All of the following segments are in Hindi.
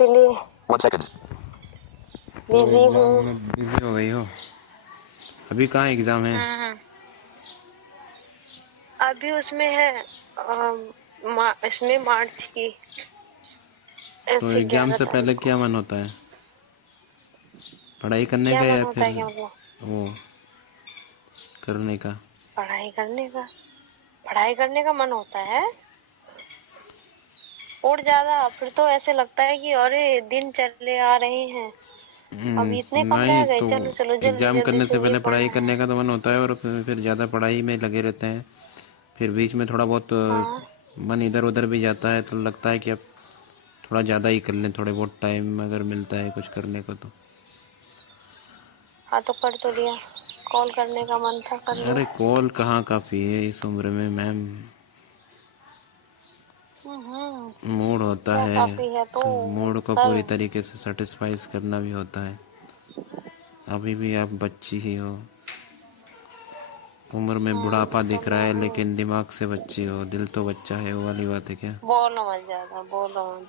इसलिए तो बिजी एग्जाम हूँ। में बिजी हो गई हो? अभी कहाँ एग्जाम है? अभी उसमें है इसमें मार्च की तो ऐसे एग्जाम 11 से तारीख पहले को। क्या मन होता है? पढ़ाई करने क्या का मन या होता फिर है क्या मतलब? वो करने का? पढ़ाई करने का। पढ़ाई करने का मन होता है और ज्यादा। फिर तो ऐसे लगता है कि अरे दिन चले आ रहे हैं, अभी इतने कम नहीं रह गए, तो चलो चलो जल्दी एग्जाम जल्दी करने से से ये पहले पढ़ाई पढ़ना है। करने का तो मन होता है, और फिर ज़्यादा पढ़ाई में लगे रहते हैं। फिर बीच में थोड़ा बहुत हाँ मन इधर उधर भी जाता है, तो लगता है कि अब थोड़ा ज़्यादा ही कर लें, थोड़े बहुत टाइम अगर मिलता है कुछ करने को तो। हाँ तो कर तो लिया। कॉल करने का मन था, कर अरे लिया। कॉल कहाँ काफ़ी है इस उम्र में मैम। हम्म। मूड होता क्या है, काफी है तो सब मूड को कर। पूरी तरीके से सेटिस्फाइज करना भी होता है। अभी भी आप बच्ची ही हो, उम्र में बुढ़ापा तो दिख रहा मैं है हूँ। लेकिन दिमाग से बच्ची हो, दिल तो बच्चा है, वो वाली बात है क्या? बोलो मत ज्यादा, बोलो मत।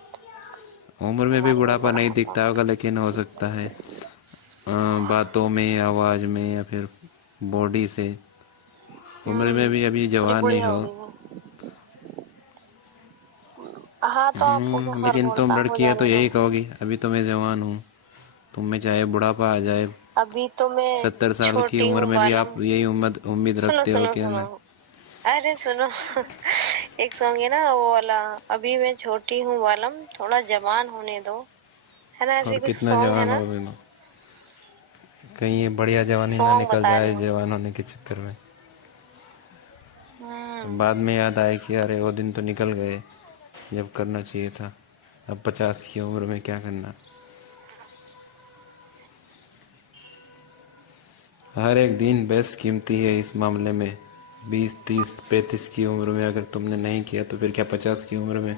उम्र में भी तुम्हारे में बुढ़ापा नहीं बुढ़ापा। दिखता होगा, लेकिन हो सकता है बातों में, आवाज में, या फिर बॉडी से। उम्र में भी अभी थोड़ी जवान ही बुढ़िया हो। हो गई मैं। हाँ तो आपको क्यों फर्क लेकिन तुम पड़ता, हो लड़की है तो जाने दो। यही कहोगी अभी तो मैं जवान हूँ। तुम में चाहे बुढ़ापा आ जाए, अभी तो मैं 70 साल की छोटी उम्र हूँ में भी बालम। आप यही उम्मीद सुनो रखते हो सुनो क्या सुनो। मैं? अरे सुनो। एक सॉन्ग है ना वो वाला, अभी मैं छोटी हूँ बालम, थोड़ा जवान होने दो। है ना, और ऐसे कुछ कितना सॉन्ग है जवान ना। हो बिना, कहीं ये बढ़िया जवानी ना सॉन्ग निकल बता रही जाए हूँ। जवान होने के चक्कर में। हम्म। बाद में याद आए कि अरे वो दिन तो निकल गए जब करना चाहिए था। अब 50 की उम्र में क्या करना। हर एक दिन बेस कीमती है इस मामले में। 20, 30, 35 की उम्र में अगर तुमने नहीं किया तो फिर क्या 50 की उम्र में?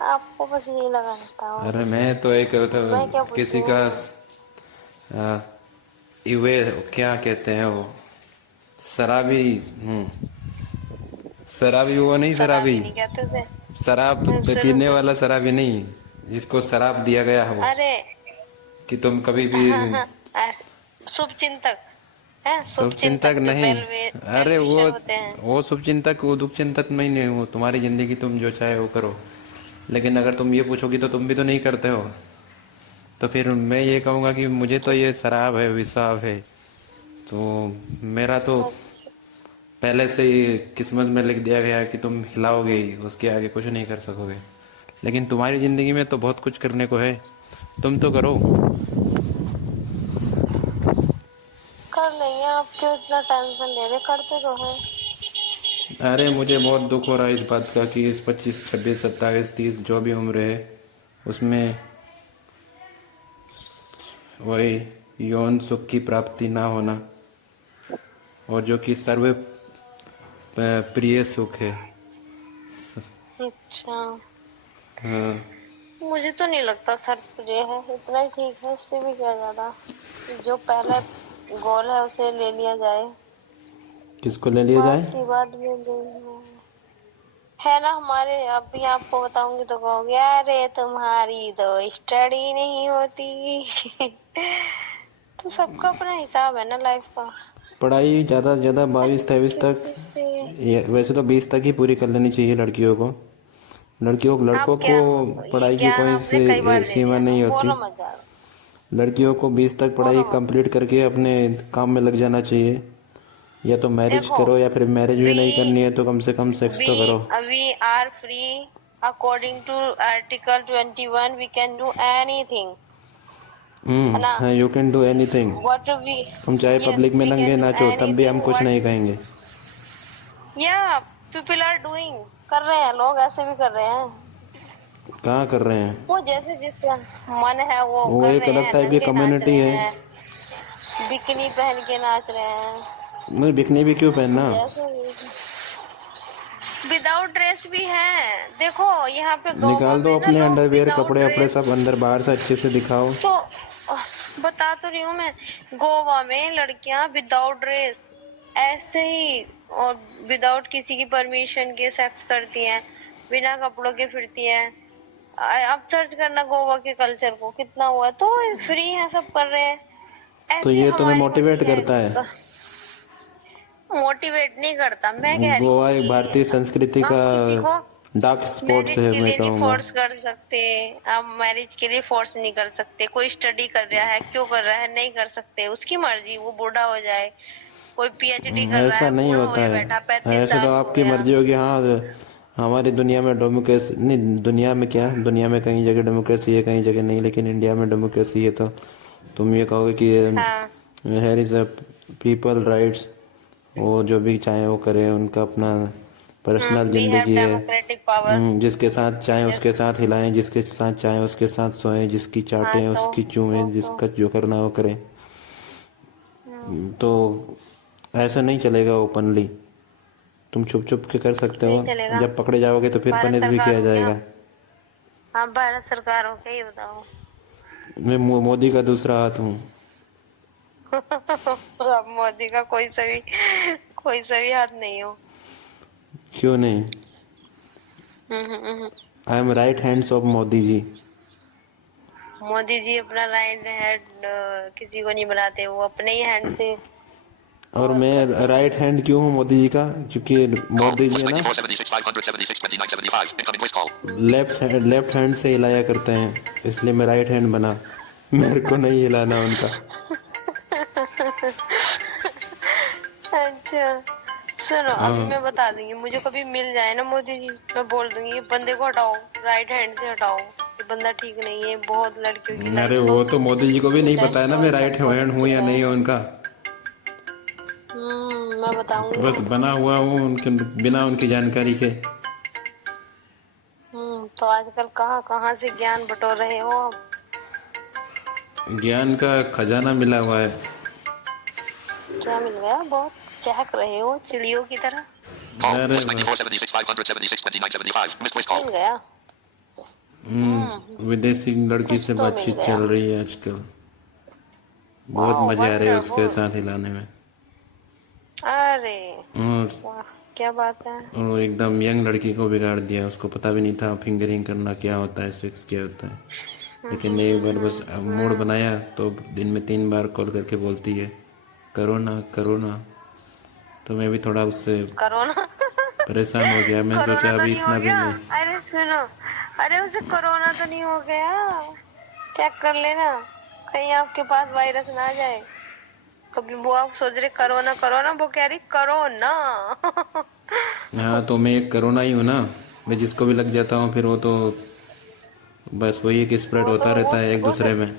आपको बस यही लगा रहता है और अरे कुछ नहीं। मैं तो एक तो मैं क्या किसी का पूछूं। आ, इवे क्या कहते हैं वो, शराबी हूँ। शराबी वो नहीं, शराबी शराबी नहीं कहते थे। शराब सुनो पीने सुनो। वाला शराबी नहीं, जिसको शराब दिया गया हो अरे कि तुम कभी भी। हाँ हाँ। शुभ चिंतक है, शुभ शुभ चिंतक चिंतक जो नहीं। वेल अरे विशर होते हैं। वो शुभ चिंतक, वो दुख चिंतक नहीं हो। तुम्हारी जिंदगी, तुम जो चाहे वो करो, लेकिन अगर तुम ये पूछोगी तो तुम भी तो नहीं करते हो। तो फिर मैं ये कहूँगा कि मुझे तो ये शराब है, विषाब है। तो मेरा तो अच्छा। पहले से ही किस्मत में लिख दिया गया है कि तुम हिलाओगे ही, उसके आगे कुछ नहीं कर सकोगे। लेकिन तुम्हारी जिंदगी में तो बहुत कुछ करने को है, तुम तो करो। कर लेंगे, आप क्यों इतना टेंशन ले रहे, करते तो हैं। अरे मुझे बहुत दुख हो रहा है इस बात का कि इस 25, 26, 27, 30 जो भी उम्र है उसमें वही यौन सुख की प्राप्ति ना होना, और जो कि सर्व प्रिय सुख है। अच्छा। हाँ। मुझे तो नहीं लगता सर प्रिय है, इतना ही ठीक है, इससे भी क्या ज्यादा। जो पहले गोल है उसे ले लिया जाए, किसको ले लिया जाए? बाकी बाद में देखना है ना। हमारे अभी आपको बताऊंगी तो कहोगे अरे तुम्हारी तो स्टडी नहीं होती। तो सबका अपना हिसाब है ना लाइफ का। पढ़ाई ज़्यादा से ज़्यादा 22, 23 तक। किसी से वैसे तो 20 तक ही पूरी कर लेनी चाहिए लड़कियों को। आप लड़कों को क्या, ये पढ़ाई की ज्ञान कोई आपने कई बार ले सीमा लिया ना, नहीं होती। बोलो मत ज्यादा। लड़कियों को 20 तक पढ़ाई बोलो मत। कंप्लीट करके अपने काम में लग जाना चाहिए। या तो मैरिज देखो, करो, या फिर मैरिज भी वी नहीं करनी है तो कम से कम सेक्स तो करो। We are free according to article 21, we can do anything. है ना। हाँ, you can do anything. What we, तुम चाहे यस पब्लिक में वी नंगे कैन डू नाचो तब भी हम एनीथिंग कुछ व्हाट नहीं कहेंगे। या पीपल आर डूइंग, कर रहे हैं लोग, ऐसे भी कर रहे हैं। कहाँ कर रहे हैं? वो जैसे जिसका मन है वो वो कर एक रहे अलग हैं, टाइप की नंगे नाच कम्युनिटी रहे है। हैं, बिकनी पहन के नाच रहे हैं। मुझे बिकनी भी क्यों पहनना? जैसे विदाउट ड्रेस भी है, देखो यहाँ पे गोवा निकाल दो में ना अपने लोग अंडरवियर, विदाउट कपड़े अपड़े ड्रेस। सब अंदर बाहर से अच्छे से दिखाओ। तो बता तो रही हूँ मैं, गोवा में लड़कियां विदाउट ड्रेस ऐसे ही और विदाउट किसी की परमिशन के सेक्स करती हैं। बिना कपड़ों के फिरती है। अब सर्च करना गोवा के कल्चर को, कितना हुआ है। तो फ्री है, सब कर रहे हैं। तो ऐसे ये तुम्हें हमारी मोटिवेट मम्मी करता है। है। मोटिवेट नहीं करता, मैं कह रही हूँ गोवा एक कि भारतीय संस्कृति का हम किसी को डार्क स्पॉट्स मैरिज है, के मैं लिए नहीं कहूँगा। फोर्स कर सकते। आप मैरिज के लिए फोर्स नहीं कर सकते। कोई स्टडी कर रहा है, क्यों कर रहा है, नहीं कर सकते, उसकी मर्जी। वो बूढ़ा हो जाए, कोई पीएचडी कर रहा ऐसा है, नहीं बूढ़ा होता होए है। बैठा, 35 ऐसे तो साल हो आपकी गया। मर्जी होगी। हाँ, हमारी दुनिया में डेमोक्रेसी नहीं, दुनिया में क्या, दुनिया में कई जगह डेमोक्रेसी है, कई जगह नहीं, लेकिन इंडिया में डेमोक्रेसी है। तो तुम ये कहोगे कि हाँ, here is a people rights, वो जो भी चाहे वो करे, उनका अपना पर्सनल वी हैव जिंदगी है। Democratic power. जिसके साथ चाहे यस। उसके साथ हिलाएं, जिसके साथ चाहे उसके साथ सोएं, जिसकी हाँ चाटें उसकी चूमें, तो जिसका जो करना वो करें। तो ऐसा नहीं चलेगा ओपनली। तुम छुप छुप के कर सकते नहीं हो, चलेगा। जब पकड़े जाओगे तो फिर भारत पनिश भी सरकार किया हो क्या? जाएगा। हाँ, भारत सरकार हो क्या, ये बताओ। मैं मोदी का दूसरा हाथ हूँ। अब मोदी का कोई सा भी हाथ नहीं हो। क्यों नहीं? Hmm. I am right hands of Modi ji. Modi ji अपना राइट हैंड किसी को नहीं बनाते, वो अपने ही हैंड से और वर्क करते मैं हैं। राइट हैंड क्यों हूँ मोदी जी का? क्योंकि मोदी जी है ना, लेफ्ट हैंड से हिलाया करते हैं, इसलिए मैं राइट हैंड बना। मेरे को नहीं हिलाना उनका। अच्छा, सुनो, अभी हाँ। मैं बता दूंगी। मुझे कभी मिल जाए ना मोदी जी, मैं बोल दूंगी ये बंदे को हटाओ, राइट हैंड से हटाओ, ये बंदा ठीक नहीं है। बहुत लड़कियों की अरे लाइफ को वो तो मोदी जी को भी नहीं पता है ना मैं डिस्ट्रॉय राइट हैंड हूँ या चुका नहीं है। हूँ उनका। मैं बताऊंगी बस ना। बना हुआ हूँ उनके बिना उनकी जानकारी के। तो आजकल कहाँ कहाँ से ज्ञान बटोर रहे हो आप। ज्ञान का खजाना मिला हुआ है। क्या मिल गया? बहुत चहक रहे हो चिड़ियों की तरह। अरे बस। मिल गया। विदेशी लड़की कुछ से तो मिल बातचीत गया। चल रही है आजकल। बहुत वाह, मजे आ रहे हैं उसके वंडरफुल। साथ हिलाने में। अरे और वाह, क्या बात है। और एकदम यंग लड़की को बिगाड़ दिया। उसको पता भी नहीं था फिंगरिंग करना क्या होता है, सेक्स क्या होता है। लेकिन एक बार बस मूड बनाया तो दिन में 3 बार कॉल करके बोलती है करो ना करो ना। तो मैं भी थोड़ा उससे कोरोना परेशान हो गया। मैं कोरोना सोचा तो अभी नहीं हो इतना भी गया? नहीं। अरे सुनो, अरे उसे कोरोना तो नहीं हो गया? चेक कर लेना, कहीं आपके पास वायरस ना आ जाए। कभी वो आप सोच रहे कोरोना कोरोना, वो कह रही कोरोना। हाँ, तो मैं एक कोरोना ही हूँ ना। मैं जिसको भी लग जाता हूँ फिर वो तो बस वही एक स्प्रेड वो होता तो रहता है एक उठ दूसरे में।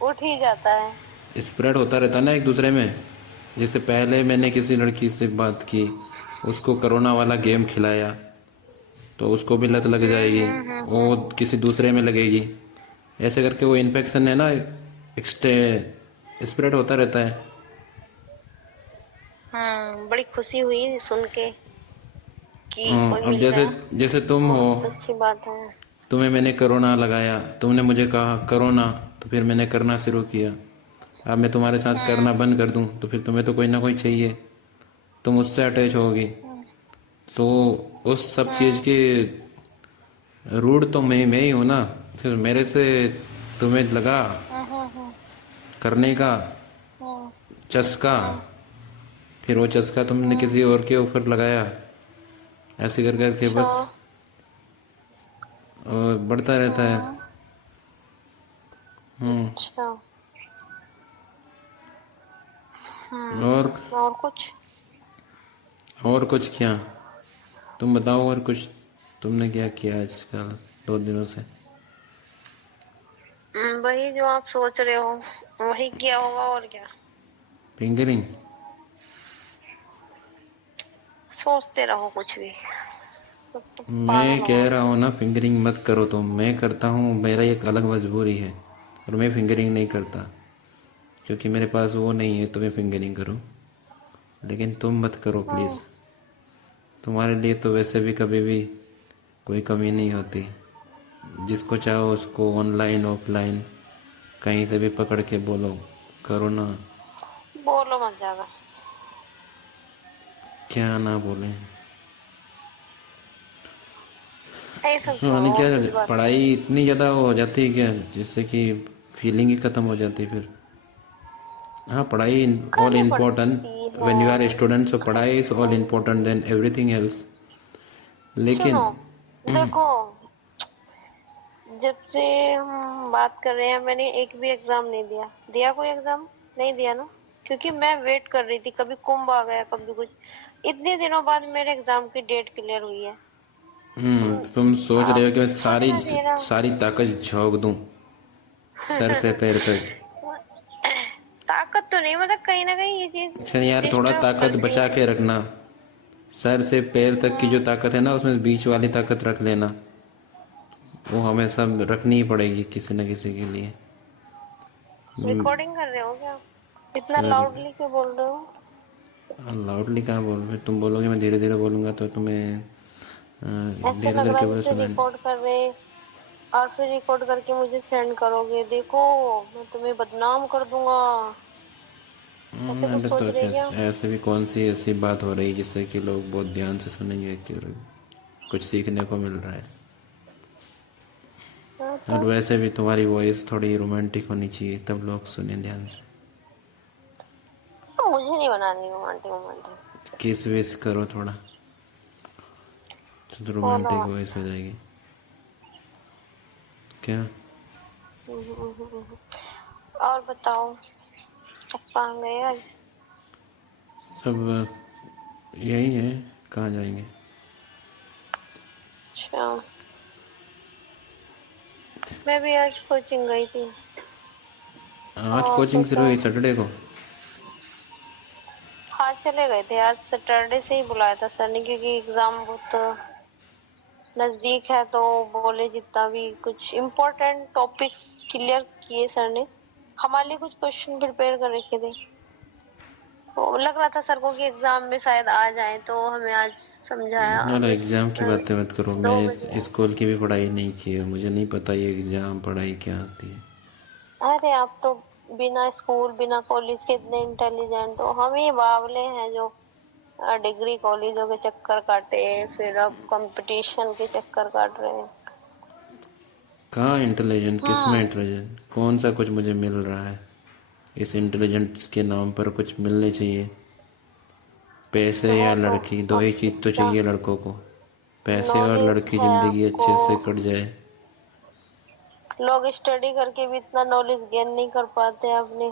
उठ ही जाता है। स्प्रेड होता रहता है ना एक दूसरे में। जैसे पहले मैंने किसी लड़की से बात की, उसको कोरोना वाला गेम खिलाया, तो उसको भी लत लग जाएगी, वो किसी दूसरे में लगेगी। ऐसे करके वो इन्फेक्शन है ना, स्प्रेड होता रहता है। बड़ी खुशी हुई सुन के कि कोई अब मिल जैसे गया। जैसे तुम हो, बहुत अच्छी बात है। तुम्हें मैंने कोरोना लगाया, तुमने मुझे कहा कोरोना, तो फिर मैंने करना शुरू किया। अब मैं तुम्हारे साथ करना बंद कर दूं तो फिर तुम्हें तो कोई ना कोई चाहिए, तुम उससे अटैच होगी। तो उस सब चीज की रूट तो मैं ही हूं ना। फिर मेरे से तुम्हें लगा करने का चस्का, फिर वो चस्का तुमने किसी और के ऊपर लगाया। ऐसे कर करके अच्छा। बस बढ़ता रहता है। हम्म, हम्म। अच्छा। और और कुछ? और कुछ क्या? तुम बताओ और कुछ। तुमने क्या किया आजकल 2 दिनों से? वही जो आप सोच रहे हो, वही किया होगा, और क्या। फिंगरिंग? सोचते रहो कुछ भी, तो मैं पागल हो कह आप। रहा हूँ ना फिंगरिंग मत करो तुम। मैं करता हूँ, मेरा एक अलग मजबूरी है, और मैं फिंगरिंग नहीं करता क्योंकि मेरे पास वो नहीं है तुम्हें फिंगरिंग करूँ। लेकिन तुम मत करो प्लीज़। तुम्हारे लिए तो वैसे भी कभी भी कोई कमी नहीं होती। जिसको चाहो उसको ऑनलाइन ऑफलाइन कहीं से भी पकड़ के बोलो करो ना। बोलो मत ज्यादा। क्या ना बोले। ये सब हाँ, छोड़ो, नहीं क्या, ऑफिस बात करो। पढ़ाई इतनी ज़्यादा हो जाती है क्या, जिससे कि फीलिंग ही ख़त्म हो जाती है फिर। हाँ, पढ़ाई ऑल करनी इम्पोर्टेंट पड़ती व्हेन यू आर है। स्टूडेंट, सो पढ़ाई is all important then everything else. सुनो, लेकिन देखो, जब से हम बात कर रहे हैं मैंने एक भी एग्जाम नहीं दिया। दिया कोई एग्जाम? नहीं दिया ना, क्योंकि मैं वेट कर रही थी, कभी कुंभ आ गया कभी कुछ। इतने दिनों बाद मेरे एग्जाम की डेट क्लियर हुई है। तो तुम सोच रहे हो अब कि मैं सारी सोचना चाहिए ना। सारी ताकत झोंक दूं सर से पैर तक। ताकत तो नहीं, मतलब कहीं ना कहीं ये अच्छा चीज यार, थोड़ा डिस्टर्ब ताकत करती बचा है। के रखना। सर से पैर तक की जो हाँ, ताकत है ना, उसमें बीच वाली ताकत रख लेना। वो हमेशा रखनी ही पड़ेगी किसी न किसी के लिए। रिकॉर्डिंग कर रहे हो क्या? इतना सर, लाउडली क्यों बोल रहे हो? लाउडली कहाँ बोल, फिर तुम बोलोगे मैं धीरे धीरे बोलूंगा तो तुम्हें ऐसे धीरे लग धीरे रहा क्या है बोले जैसे सुना नहीं। रिकॉर्ड कर रहे, और फिर रिकॉर्ड करके मुझे सेंड करोगे। देखो, मैं तुम्हें बदनाम कर दूंगा। ऐसे कुछ अरे सोच तो रहे क्या, क्या? ऐसे भी कौन सी ऐसी बात हो रही है जिससे कि लोग बहुत ध्यान से सुनेंगे कि कुछ सीखने को मिल रहा है। हाँ और तो वैसे भी तुम्हारी वॉइस थोड़ी रोमांटिक होनी चाहिए, तब लोग सुने ध्यान से। मुझे नहीं बनानी रोमांटिक रोमांटिक। किस विश करो थोड़ा, तो बोलो। रोमांटिक वॉइस हो जाएगी। क्या? और बताओ, अब कहाँ गए आज? सब यही है, कहाँ जाएंगे। अच्छा, मैं भी आज कोचिंग गई थी आज और कोचिंग शुरू सोचा। हुई सैटरडे को? हाँ, चले गए थे आज, सैटरडे से ही बुलाया था सर ने, क्योंकि एग्जाम बहुत नजदीक है। तो बोले जितना भी कुछ इम्पोर्टेंट टॉपिक्स क्लियर किए सर ने, हमारे लिए कुछ क्वेश्चन प्रिपेयर कर रखे थे। तो लग रहा था सर को कि एग्जाम में शायद आ जाए, तो हमें आज समझाया। अरे बस एग्ज़ाम की बातें मत करो, मैं 2 बजे आए। स्कूल की भी पढ़ाई नहीं की है, मुझे नहीं पता ये एग्ज़ाम पढ़ाई क्या होती है। अरे आप तो बिना स्कूल बिना कॉलेज के इतने इंटेलिजेंट हो, हम ही बावले हैं जो डिग्री कॉलेजों के चक्कर काटे, फिर अब कंपटीशन के चक्कर काट रहे हैं। कहाँ इंटेलिजेंट, किस में हाँ, इंटेलिजेंट, कौन सा कुछ मुझे मिल रहा है? इस इंटेलिजेंस के नाम पर कुछ मिलने चाहिए। पैसे है या तो लड़की, दो ही चीज़ तो इतना चाहिए लड़कों को। पैसे और नॉलेज लड़की, है ज़िंदगी आपको। अच्छे से कट जाए। लोग स्टडी करके भी इतना नॉलेज गेन नहीं कर पाते। आपने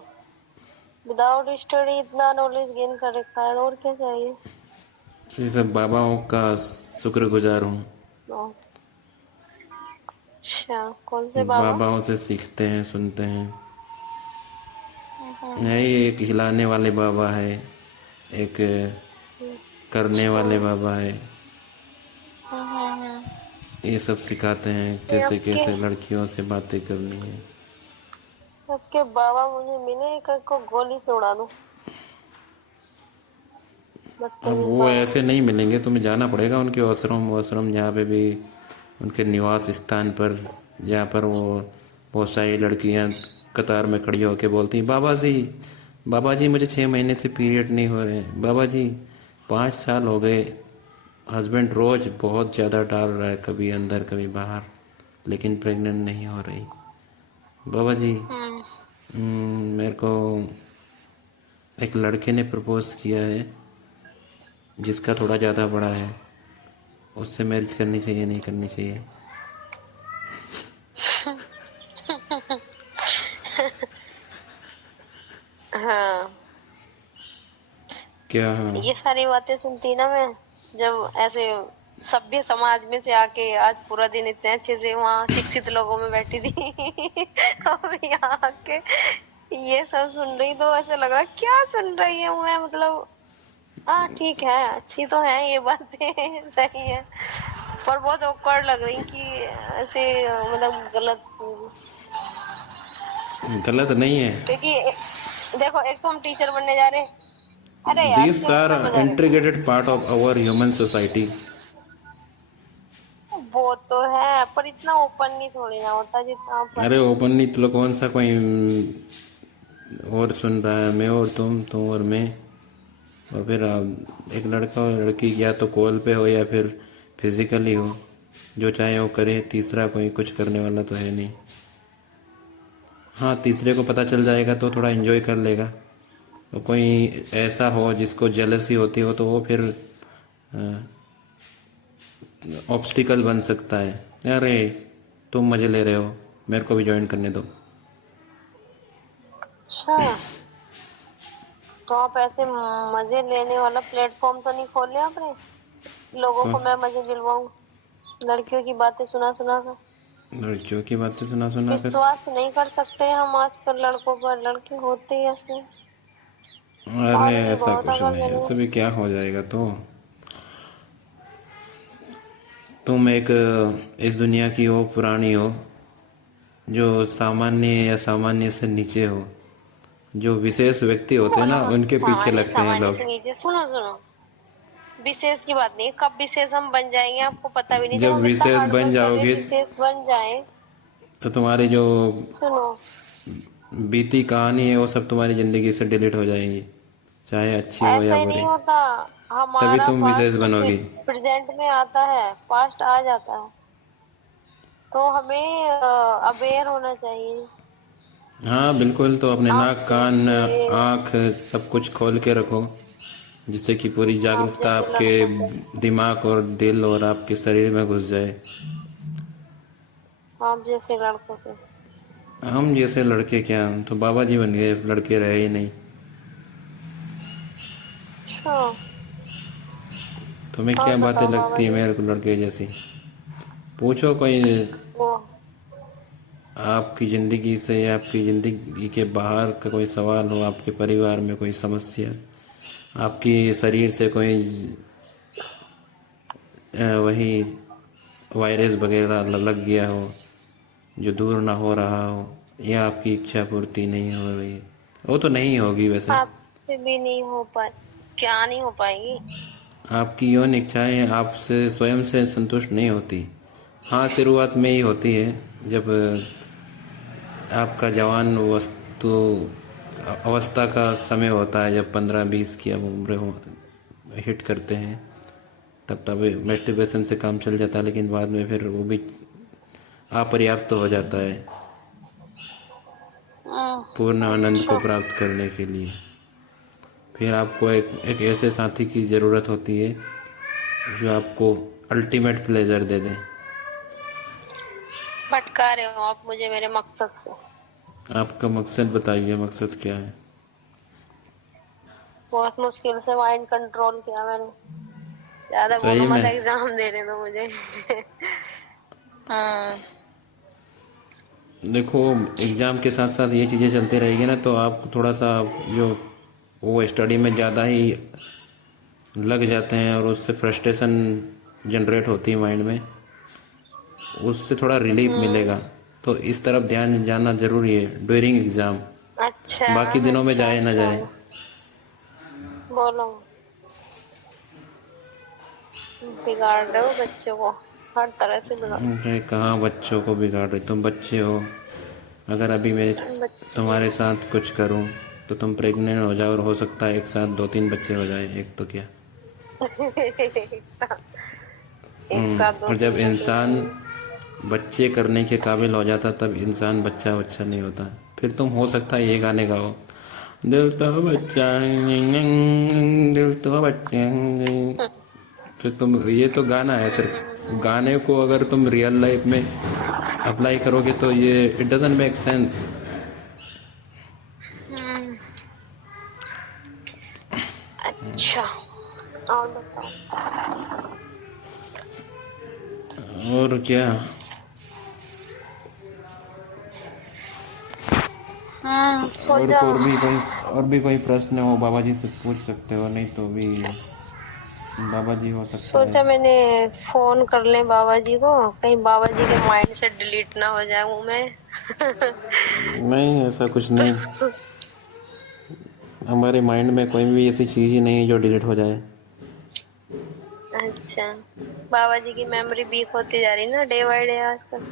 विदाउट स्टडी इतना नॉलेज गेन कर रखा है, और क्या चाहिए? इसी सब बाबाओं का शुक्रगुजार हूँ। ओ, अच्छा, कौन से बाबा? बाबाओं से सीखते हैं, सुनते हैं। है हम्म, ही, एक हिलाने वाले बाबा है, एक करने अच्छा। वाले बाबा है। हम्म। ये सब सिखाते हैं ये कैसे आपके कैसे लड़कियों से बातें करनी है। आपके बाबा मुझे मिले, एक को गोली से उड़ा दूं। अब बदतमीज वो बाबा। ऐसे नहीं मिलेंगे, तुम्हें जाना पड़ेगा उनके आश्रम आश्रम, जहाँ पे भी उनके निवास स्थान पर, जहाँ पर वो बहुत सारी लड़कियाँ कतार में खड़ी होकर बोलती हैं, बाबा जी मुझे 6 महीने से पीरियड नहीं हो रहे हैं, बाबा जी 5 साल हो गए, हस्बैंड रोज बहुत ज़्यादा डाल रहा है, कभी अंदर कभी बाहर, लेकिन प्रेग्नेंट नहीं हो रही, बाबा जी। हम्म। मेरे को एक लड़के ने प्रपोज किया है, जिसका थोड़ा ज़्यादा बड़ा है, उससे मैरिज करनी चाहिए नहीं करनी चाहिए? हाँ, क्या? हाँ। ये सारी बातें सुनती ना मैं, जब ऐसे सभ्य समाज में से आके आज पूरा दिन इतने अच्छे से वहाँ शिक्षित लोगों में बैठी थी। अब यहाँ आके ये सब सुन रही, तो ऐसे लग रहा क्या सुन रही है मैं, मतलब। हाँ ठीक है, अच्छी तो है ये बातें। सही है, पर बहुत awkward लग रही कि ऐसे, मतलब गलत। गलत नहीं है। क्योंकि देखो, एक तो हम टीचर बनने जा रहे हैं। अरे यार, दीज क्यों आर इतना बजा रहे हो? Integrated part of our human society. वो तो है, पर इतना ओपन नहीं थोड़ी ना होता जितना अरे अपन। ओपन नहीं तो कौन सा कोई और सुन रहा है, मैं और तुम और मैं, और फिर एक लड़का और लड़की या तो कॉल पे हो या फिर फिजिकली हो, जो चाहे वो करे, तीसरा कोई कुछ करने वाला तो है नहीं। हाँ, तीसरे को पता चल जाएगा तो थोड़ा एंजॉय कर लेगा। तो कोई ऐसा हो जिसको जेलसी होती हो तो वो फिर ऑब्स्टिकल बन सकता है। अरे तुम मजे ले रहे हो, मेरे को भी ज्वाइन करने दो। अच्छा, तो आप ऐसे मजे लेने वाला प्लेटफॉर्म तो नहीं खोल लिया आपने? लोगों कौन? को मैं मजे दिलवाऊं, लड़कियों की बातें सुना सुना कर। लड़कियों की बातें सुना सुना कर? विश्वास नहीं कर सकते हम आजकल लड़कों पर, लड़के होते ही ऐसे। अरे मारेंगे ऐसा बहुत कुछ अगर नहीं, मैंने। ऐसा भी क्या हो जाएगा। तो तुम एक इस दुनिया की हो, पुरानी हो, जो सामान्य या सामान्य से नीचे हो। जो विशेष व्यक्ति होते हैं बोला ना, उनके पीछे सामान्य लगते हैं सामान्य लोग। से नीचे, सुनो सुनो, विशेष की बात नहीं है, कब विशेष हम बन जाएंगे आपको पता भी नहीं, जब जब हम इतना विशेष बन हार्डवर्क करके जाओगे विशेष बन जाए। तो तुम्हारी जो सुनो, बीती कहानी है वो सब तुम्हारी जिंदगी से डिलीट हो जाएगी, चाहे अच्छी हो ऐसा या ही नहीं बुरी। होता। तभी हमारा तुम विशेष पास्ट बनोगी। प्रेजेंट में आता है, पास्ट आ जाता है, तो हमें अवेयर होना चाहिए। हाँ बिल्कुल, तो अपने आप नाक, कान, जैसे आँख सब कुछ खोल के रखो, जिससे कि पूरी आप जागरूकता जैसे आपके लड़कों को, दिमाग और दिल और आपके शरीर में घुस जाए। आप जैसे लड़कों से हम जैसे लड़के क्या, हम तो बाबा जी बन गए, लड़के रहे ही नहीं। अच्छा, तुम्हें और क्या बातें बताओ बाबा लगती है जी। मेरे को लड़के जैसी? पूछो कोई वो आपकी ज़िंदगी से या आपकी ज़िंदगी के बाहर का कोई सवाल हो, आपके परिवार में कोई समस्या, आपकी शरीर से कोई वही वायरस वगैरह लग गया हो जो दूर ना हो रहा हो, या आपकी इच्छा पूर्ति नहीं हो रही है। वो तो नहीं होगी वैसे। आपसे भी नहीं हो पाए, क्या नहीं हो पाएगी? आपकी यौन इच्छाएं आपसे स्वयं से संतुष्ट नहीं होती। हाँ, शुरुआत में ही होती है, जब आपका जवान वस्तु अवस्था का समय होता है, जब 15-20 की अब उम्र हो हिट करते हैं, तब मेस्टरबेशन से काम चल जाता है। लेकिन बाद में फिर वो भी अपर्याप्त हो जाता है पूर्ण आनंद को अच्छा, प्राप्त करने के लिए। फिर आपको एक ऐसे साथी की ज़रूरत होती है जो आपको अल्टीमेट प्लेजर दे दे। भटका रहे हो आप मुझे मेरे मकसद से। आपका मकसद बताइए, मकसद क्या है? बहुत मुश्किल से माइंड कंट्रोल किया मैंने। ज्यादा बोलो सही मत, में? एग्जाम देने दो मुझे। हाँ। देखो, एग्ज़ाम के साथ साथ ये चीज़ें चलती रहेगी ना, तो आप थोड़ा सा जो वो स्टडी में ज़्यादा ही लग जाते हैं और उससे फ्रस्ट्रेशन जनरेट होती है माइंड में, उससे थोड़ा रिलीफ मिलेगा। तो इस तरफ ध्यान जाना ज़रूरी है ड्यूरिंग एग्ज़ाम। अच्छा बाकी दिनों में अच्छा जाए ना अच्छा, जाए। बोलो, बिगाड़ रहे हो बच्चों को, हर तरह से बिगाड़। अरे कहाँ बच्चों को बिगाड़ रहे, तुम बच्चे हो। अगर अभी मैं बच्चे तुम्हारे साथ कुछ करूं तो तुम प्रेग्नेंट हो जाओ, और हो सकता है एक साथ 2-3 बच्चे हो जाए, एक तो क्या। एक साथ दो और जब तीन बच्चे हो इंसान जाएंगे। बच्चे करने के काबिल हो जाता तब इंसान बच्चा बच्चा नहीं होता। फिर तुम हो सकता है ये गाने गाओ, दिल तो बच्चा, दिल तो बच्चा। फिर तुम, ये तो गाना है, फिर गाने को अगर तुम रियल लाइफ में अप्लाई करोगे तो ये इट डजंट मेक सेंस। हम्म, अच्छा, और बताओ। और क्या? सोचा, और भी कोई प्रश्न हो बाबा जी से पूछ सकते हो, नहीं तो भी बाबा जी हो सकता है। सोचा मैंने फोन कर ले बाबा जी को, कहीं बाबा जी के माइंड से डिलीट ना हो जाऊं मैं। नहीं, ऐसा कुछ नहीं। हमारे माइंड में कोई भी ऐसी चीज़ ही नहीं है जो डिलीट हो जाए। अच्छा, बाबा जी की मेमोरी वीक होती जा रही ना डे बाय डे आजकल।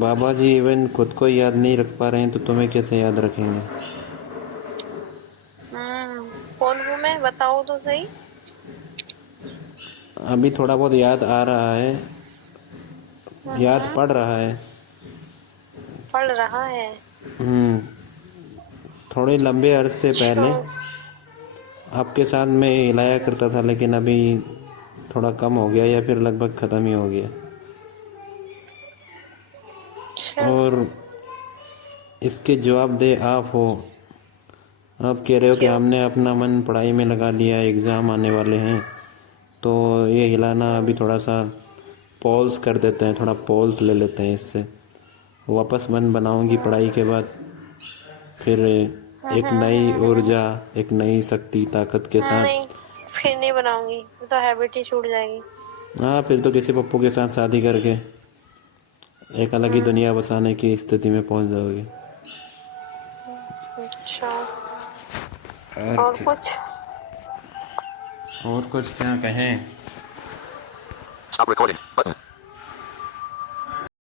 बाबा जी इवन खुद को याद नहीं रख पा रहे हैं तो तुम्हें कैसे याद रखेंगे? कौन हूँ मैं, बताओ तो सही। अभी थोड़ा बहुत याद आ रहा है, याद पड़ रहा है। पढ़ रहा है। हम्म। थोड़े लंबे अरसे पहले क्यों? आपके साथ मैं हिलाया करता था, लेकिन अभी थोड़ा कम हो गया या फिर लगभग ख़त्म ही हो गया। अच्छा। और इसके जवाबदेह आप हो। आप कह रहे हो कि क्यों? हमने अपना मन पढ़ाई में लगा लिया, एग्ज़ाम आने वाले हैं, तो ये हिलाना अभी थोड़ा सा पॉज कर देते हैं, थोड़ा पॉज ले लेते हैं, इससे वापस मन बनाऊंगी पढ़ाई के बाद, फिर एक नई ऊर्जा, एक नई शक्ति ताकत के साथ। नहीं, फिर नहीं बनाऊंगी, तो हैबिट ही छूट जाएगी। हाँ, फिर तो किसी पप्पू के साथ शादी करके एक अलग ही दुनिया बसाने की स्थिति में पहुंच जाओगे। अच्छा। और और कुछ? और कुछ क्या कहें। Stop recording button.